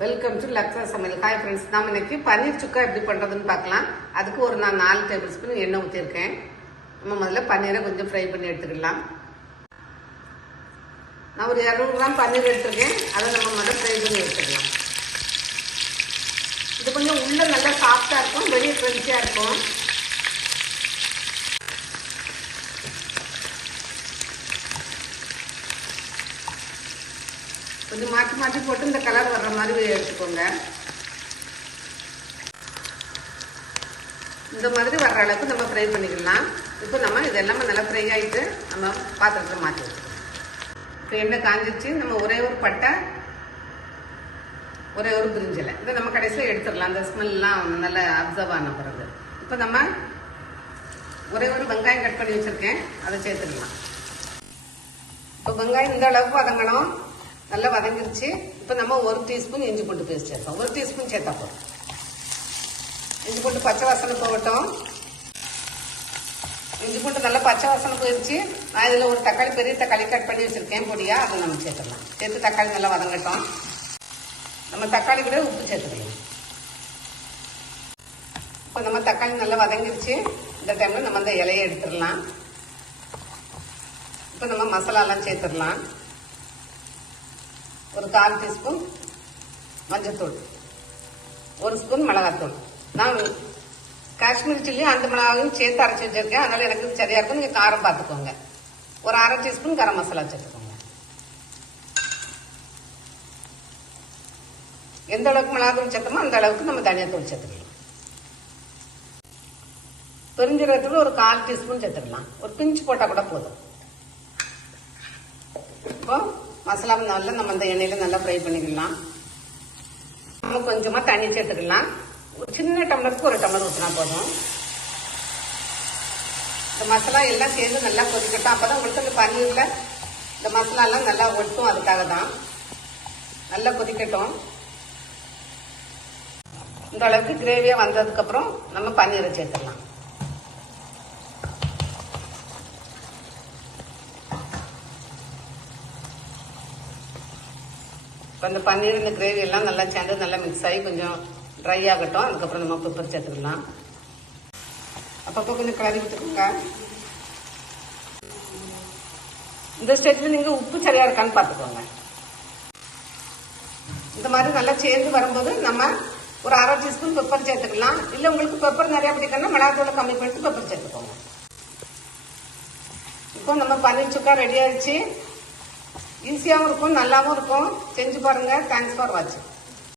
Welcome to லக்ஸா சமையல். Hi friends, நாம் இன்னைக்கு பன்னீர் சுக்கா எப்படி பண்ணுறதுன்னு பார்க்கலாம். அதுக்கு நான் 4 டேபிள் ஸ்பூன் எண்ணெய் ஊற்றிருக்கேன். நம்ம முதல்ல பன்னீரை கொஞ்சம் ஃப்ரை பண்ணி எடுத்துக்கலாம். நான் ஒரு 200 கிராம் பன்னீர் எடுத்துருக்கேன். அதை நம்ம முதல்ல ஃப்ரை பண்ணி எடுத்துக்கலாம். இது கொஞ்சம் உள்ள நல்லா சாஃப்டாக இருக்கும், வெளியே கிரன்ச்சியாக இருக்கும். கொஞ்சம் மாற்றி மாற்றி போட்டு இந்த கலர் வர்ற மாதிரி எடுத்துக்கோங்க. இந்த மாதிரி வர்ற அளவுக்கு நம்ம ஃப்ரை பண்ணிக்கலாம். இப்போ நம்ம இதெல்லாமே நல்லா ஃப்ரை ஆகிட்டு நம்ம பாத்திரத்தில் மாற்றி வச்சுக்கலாம். இப்போ எண்ணெய் காஞ்சிச்சு. நம்ம ஒரே ஒரு பட்டை, ஒரே ஒரு பிரிஞ்சலை இதை நம்ம கடைசியில் எடுத்துடலாம். அந்த ஸ்மெல்லாம் நல்லா அப்சர்வ் ஆன பிறகு இப்போ நம்ம ஒரே ஒரு வெங்காயம் கட் பண்ணி வச்சுருக்கேன், அதை சேர்த்துக்கலாம். இப்போ வெங்காயம் இந்த அளவுக்கு வதங்கணும். நல்லா வதங்கிருச்சு. இப்போ நம்ம 1 டீஸ்பூன் இஞ்சி பூண்டு பேஸ்ட் சேர்ப்போம். 1 டீஸ்பூன் சேர்த்தா போதும். இஞ்சி பூண்டு பச்சை வாசனை போகட்டும். இஞ்சி பூண்டு நல்லா பச்சை வாசனை போயிடுச்சு. நான் இதில் ஒரு தக்காளி, பெரிய தக்காளி கட் பண்ணி வச்சுருக்கேன் பொடியாக, அதை நம்ம சேர்த்துடலாம். சேர்த்து தக்காளி நல்லா வதங்கட்டும். நம்ம தக்காளி கூட உப்பு சேர்த்துக்கலாம். இப்போ நம்ம தக்காளி நல்லா வதங்கிருச்சு. இந்த டைமில் நம்ம அந்த இலையை எடுத்துடலாம். இப்போ நம்ம மசாலாலாம் சேர்த்துடலாம். ஒரு 1/4 டீஸ்பூன் மஞ்சள்தூள், 1 ஸ்பூன் மிளகாத்தூள். நான் காஷ்மீர் சில்லி அந்த மிளகாயும் சேர்த்து அரைச்சி வச்சிருக்கேன், அதனால எனக்கு சரியா இருக்கும். நீங்கள் காரம் பார்த்துக்கோங்க. ஒரு 1/2 டீஸ்பூன் கரம் மசாலா சேர்த்துக்கோங்க. எந்த அளவுக்கு மிளகாத்தூள் சேர்த்தோமோ அந்த அளவுக்கு நம்ம தனியாத்தூள் சேர்த்துக்கலாம். பெருஞ்சீரகத்தூள் ஒரு 1/4 டீஸ்பூன் சேர்த்துக்கலாம். ஒரு பிஞ்சு போட்டால் கூட போதும். இப்போ மசாலா நல்லா நம்ம அந்த எண்ணெயில நல்லா ஃப்ரை பண்ணிக்கலாம். நம்ம கொஞ்சமா தண்ணி சேர்த்துக்கலாம். ஒரு சின்ன டம்ளருக்கு 1 டம்ளர் ஊற்றினா போதும். இந்த மசாலா எல்லாம் சேர்ந்து நல்லா கொதிக்கட்டும். அப்பதான் உங்களுக்கு அந்த பன்னீர்ல இந்த மசாலா எல்லாம் நல்லா ஒட்டும். அதுக்காக தான் நல்லா கொதிக்கட்டும். இந்த அளவுக்கு கிரேவியா வந்ததுக்கு அப்புறம் நம்ம பன்னீரை சேர்த்துடலாம். இப்போ இந்த பன்னீர், இந்த கிரேவி எல்லாம் நல்லா சேர்ந்து நல்லா மிக்ஸ் ஆகி கொஞ்சம் ட்ரை ஆகட்டும். அதுக்கப்புறம் நம்ம பெப்பர் சேர்த்துக்கலாம். அப்பப்போ கொஞ்சம் கிளறி விட்டுக்கோங்க. இந்த ஸ்டேஜில் நீங்கள் உப்பு சரியா இருக்கான்னு பார்த்துக்கோங்க. இந்த மாதிரி நல்லா சேர்ந்து வரும்போது நம்ம ஒரு 1/2 டீஸ்பூன் பெப்பர் சேர்த்துக்கலாம். இல்லை உங்களுக்கு பெப்பர் நிறையா பிடிக்கணும்னா மிளகாத்தூளை கம்மி பண்ணிட்டு பெப்பர் சேர்த்துக்கோங்க. இப்போ நம்ம பன்னீர் சுக்கா ரெடி ஆயிடுச்சு. ஈஸியாகவும் இருக்கும், நல்லாவும் இருக்கும். செஞ்சு பாருங்க. தேங்க்ஸ் ஃபார் வாட்சிங்.